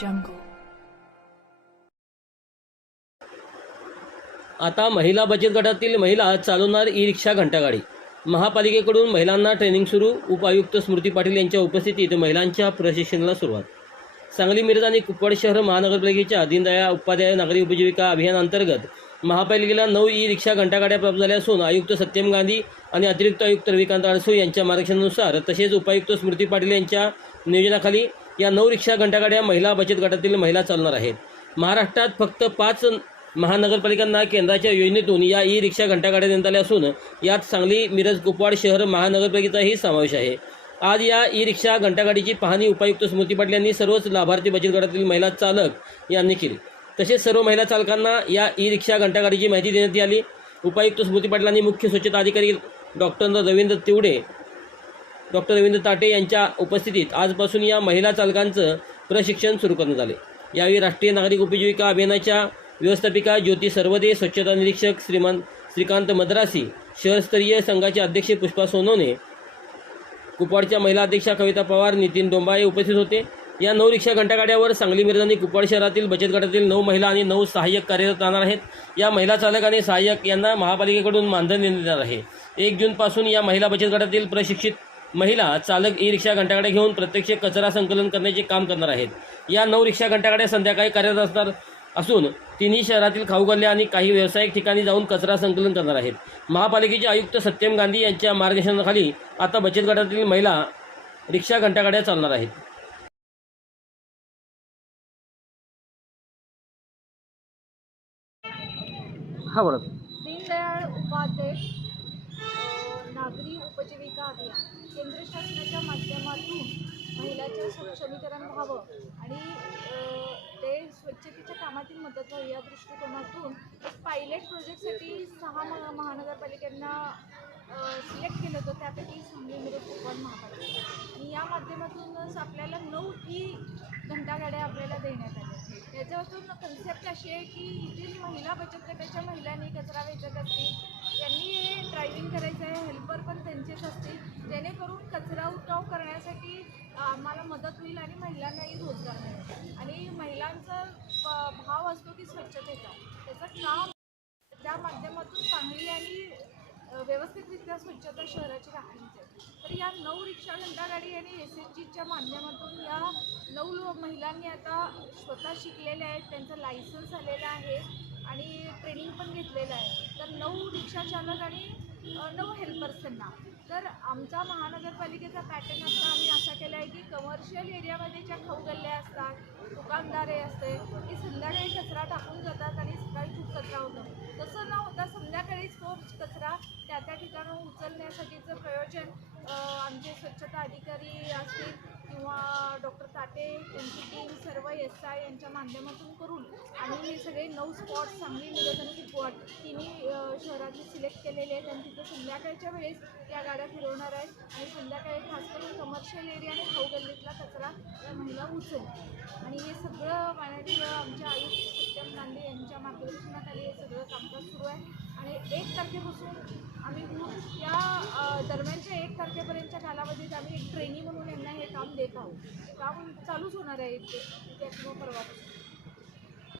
जंगल आता महिला बचत गटातील महिला चालवणार ई रिक्षा घंटागाडी. महापालिकेकडून महिलांना ट्रेनिंग सुरू. उपायुक्त स्मृती पाटील यांच्या उपस्थितीत महिलांच्या प्रशिक्षणाला सुरुवात. सांगली मिरज आणि कुपवाड शहर महानगरपालिकेच्या दीनदया उपाध्याय नागरी उपजीविका अभियानांतर्गत महापालिकेला नऊ ई रिक्षा घंटागाड्या प्राप्त झाल्या असून आयुक्त सत्यम गांधी आणि अतिरिक्त आयुक्त रविकांत अडसूळ यांच्या मार्गदर्शनानुसार तसेच उपायुक्त स्मृती पाटील यांच्या नियोजनाखाली या नऊ रिक्षा घंटागाड्या महिला बचत गटातील महिला चालणार आहेत. महाराष्ट्रात फक्त पाच महानगरपालिकांना केंद्राच्या योजनेतून या ई रिक्षा घंटागाड्या देण्यात आल्या असून यात सांगली मिरज कुपवाड शहर महानगरपालिकेचाही समावेश आहे. आज या ई रिक्षा घंटागाडीची पाहणी उपायुक्त स्मृती पाटील यांनी सर्वच लाभार्थी बचत गटातील महिला चालक यांनी केली. तसेच सर्व महिला चालकांना या ई रिक्षा घंटागाडीची माहिती देण्यात आली. उपायुक्त स्मृती पाटलांनी मुख्य स्वच्छता अधिकारी डॉक्टर रवींद्र तिवडे डॉक्टर रवींद्र ताटे यांच्या उपस्थितीत आजपासून या महिला चालकांचं प्रशिक्षण सुरू करण्यात आले. यावेळी राष्ट्रीय नागरिक उपजीविका अभियानाच्या व्यवस्थापिका ज्योती सर्वदे स्वच्छता निरीक्षक श्रीमान श्रीकांत मद्रासी शहरस्तरीय संघाचे अध्यक्ष पुष्पा सोनवणे कुपवाडच्या महिला अध्यक्षा कविता पवार नितीन डोंबाळे उपस्थित होते. या नऊ रिक्षा घंटागाड्यावर सांगली मिरज आणि कुपवाड शहरातील बचत गटातील नऊ महिला आणि नऊ सहाय्यक कार्यरत राहणार आहेत. या महिला चालक आणि सहाय्यक यांना महापालिकेकडून मानधन देणार आहे. एक जूनपासून या महिला बचत गटातील प्रशिक्षित महिला चालक ई रिक्षा घंटागाड्या घेऊन प्रत्यक्ष कचरा संकलन करण्याचे काम करणार आहेत. या नऊ रिक्षा घंटागाड्या संध्याकाळी कार्यरत असणार असून तिन्ही शहरातील खाऊगल्ल्या आणि काही व्यावसायिक ठिकाणी जाऊन कचरा संकलन करणार आहेत. महापालिकेचे आयुक्त सत्यम गांधी यांच्या मार्गदर्शनाखाली आता बचत गटातील महिला रिक्षा घंटागाड्या चालणार आहेत. हा बरं दीनदयाळ उपाध्याय नागरी उपजीविका अभियान. केंद्र शासनाच्या माध्यमातून महिलांचे सक्षमीकरण व्हावं आणि ते स्वच्छतेच्या कामातील मदत व्हावी या दृष्टिकोनातून पायलट प्रोजेक्टसाठी सहा महा महानगरपालिकांना सिलेक्ट केलं होतं. त्यापैकी सांगली मिरज कोकण महापालिका. आणि या माध्यमातूनच आपल्याला नऊ ई घंटागाड्या आपल्याला देण्यात आल्या. याच्यापासून कन्सेप्ट अशी आहे की इथील महिला बचत गटाच्या महिलांनी कचरा वेचत असतील यांनी हे ड्रायव्हिंग करायचं आहे हेल्पर पण त्यांचेच असतील जेणेकरून कचरा उठाव करण्यासाठी आम्हाला मदत होईल आणि महिलांनाही रोजगार मिळेल. आणि महिलांचा भाव असतो की स्वच्छतेचा. त्याचं काम त्या माध्यमातून चांगली आणि व्यवस्थितरित्या स्वच्छता शहराची राखली आहे तर या नऊ रिक्षा घंटागाडी आणि एस एस जीच्या माध्यमातून या नऊ महिलांनी आता स्वतः शिकलेल्या आहेत त्यांचं लायसन्स आलेलं आहे आणि ट्रेनिंग पण घेतलेलं आहे. तर नऊ रिक्षा चालक आणि नऊ हेल्पर्स त्यांना तर आमचा महानगरपालिकेचा पॅटर्न असता आम्ही असा केला आहे की कमर्शियल एरियामध्ये ज्या खाऊ गल्ल्या असतात दुकानदारे असते की संध्याकाळी कचरा टाकून जातात आणि सकाळी खूप कचरा होतो. तसं न होता संध्याकाळीच तो कचरा त्या त्या ठिकाणून उचलण्यासाठीचं प्रयोजन आमचे स्वच्छता अधिकारी असतील किंवा डॉक्टर ताटे यांची टीम सर्व एस आय यांच्या माध्यमातून करून आणि हे सगळे नऊ स्पॉट सांगली मिरज स्पॉट तिन्ही शहरातले सिलेक्ट केलेले आहेत आणि तिथं संध्याकाळच्या वेळेस या गाड्या फिरवणार आहेत. आणि संध्याकाळी खास करून कमर्शियल एरिया आणि खाऊ गल्लीतला कचरा या महिला उचल आणि हे सगळं माननीय आमच्या आयुक्त सत्यम गांधी यांच्या मार्गदर्शनाखाली हे सगळं कामकाज सुरू आहे आणि एक तारखेपासून आम्ही या दरम्यानच्या एक तारखेपर्यंतच्या कालावधीत आम्ही एक ट्रेनिंग म्हणून यांना हे काम देत आहोत. काम चालूच होणार आहे ते किंवा परवापासून